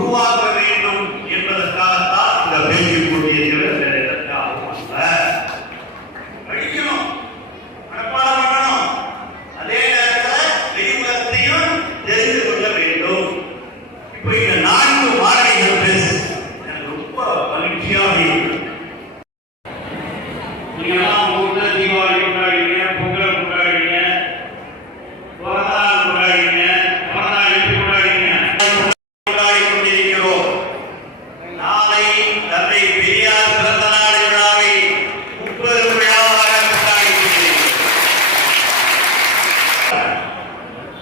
உருவாக்க வேண்டும் என்பதற்காகத்தான் இந்த பேச்சு கூடிய சிலர் மகிழ்ச்சியாக இருக்கும் நீங்க எல்லாம் தீபாவளி